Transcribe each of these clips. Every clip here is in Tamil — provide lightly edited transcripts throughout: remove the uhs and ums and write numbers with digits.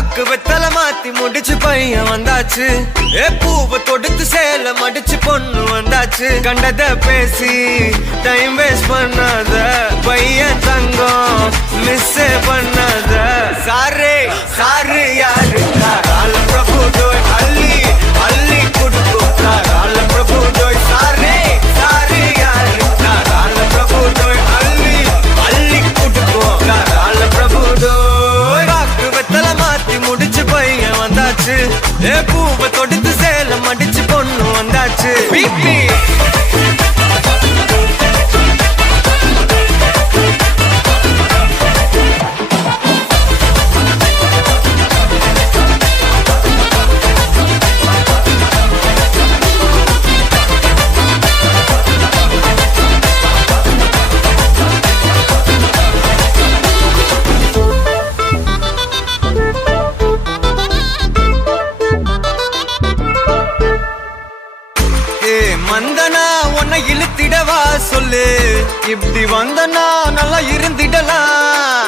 பாக்கு வெத்தல மாத்தி முடிச்சு பையன் வந்தாச்சு. பூவை தொடுத்து சேல மடிச்சு பொண்ணு வந்தாச்சு. கண்டத பேசி டைம் வேஸ்ட் பண்ணாத பையன் தங்கம் மிஸ் பண்ணாத. சாரே சாரு யாரு கால பிரபு டோய் அள்ளி அள்ளி குடுக்கும் கால பிரபு டோய். சாரே சாரு யாரு கால பிரபு டோய் அள்ளி அள்ளி குடுக்கும் கால பிரபு டோய். பாக்கு வெத்தல மாத்தி முடிச்சு பையன் வந்தாச்சு. பூவை தொடுத்து சேல மடிச்சு பொண்ணு வந்தாச்சு. பிபி வந்தனா உன்னை இழுத்திடவா சொல்லு. இப்படி வந்தனா நல்லா இருந்திடலாம்.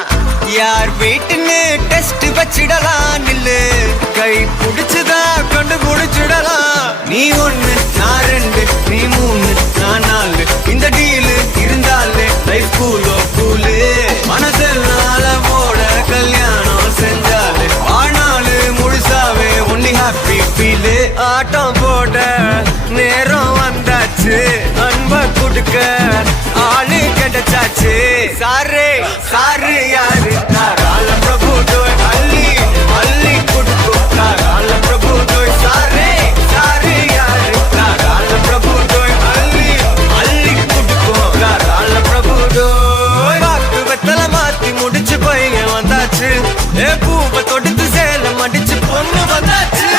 யார் வீட்டுன்னு டெஸ்ட் வச்சிடலாம். நில்லு கை புடிச்சுதா கண்டு புடிச்சிடலாம். நீ ஒண்ணு நான் ரெண்டு நீ மூணு நான் நாலு. இந்த டீலு இருந்தாலே லைஃப் கூலோ கூலு. மனசெல்லாம் போட கல்யாணம் செஞ்சாலே ஆனாலு முழுசாவே ஒன்லி ஹாப்பி ஃபீலு. ஆட்டம் போட நேரம் வந்தாச்சு. அன்ப குடுக்க ஆளு கிடைச்சாச்சு. சாரே சாரு யாரு கால பிரபு டோய் அள்ளி அள்ளி குடுக்கும் கால பிரபு டோய். சாரே சாரு யாரு கால பிரபு டோய் அள்ளி அள்ளி குடுக்கும் கால பிரபு டோய். பாக்கு வெத்தல மாத்தி முடிச்சு பையன் வந்தாச்சு. பூவை தொடுத்து சேல மடிச்சு பொண்ணு வந்தாச்சு.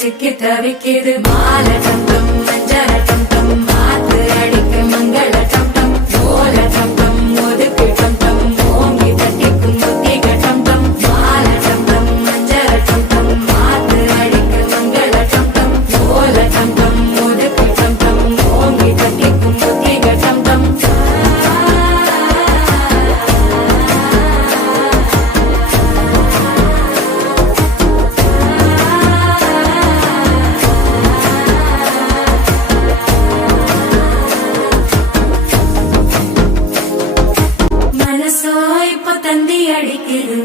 சிக்கி தவிக்கிது மால டம்டம் மஞ்சள டம்டம் மாத்து அடிக்க மங்கள டம்டம் ஓல டம்டம் ஒதுக்கு டம்டம் ஓங்கி தட்டிக்கும் புத்திக டம்டம் மால டம்டம் மஞ்சள டம்டம் மாத்து அடிக்க மங்கள டம்டம் ஓல டம்டம் ஒதுக்கு டம்டம் ஓங்கி தட்டிக்கும் புத்திக டம்டம்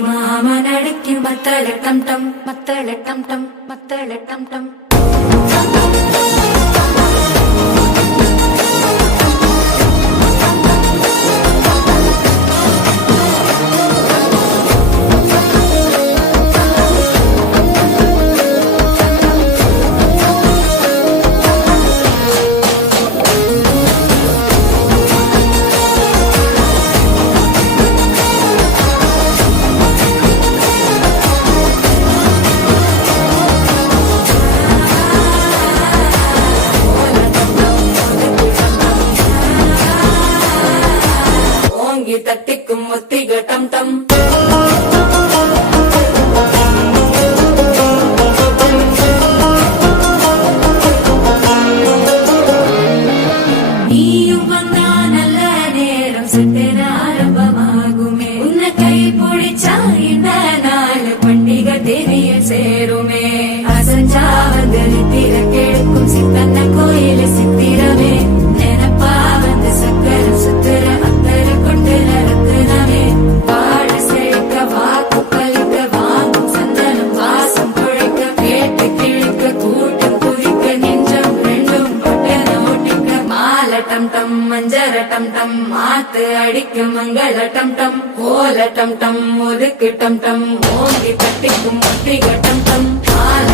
மாமன் அடிக்கும் மத்தள டம்டம் மத்தள டம்டம் மத்தள டம்டம் டம் டம் ஒதுக்கு டம் டம் ஓங்கி தட்டிக்கும் முத்திக டம் டம் மால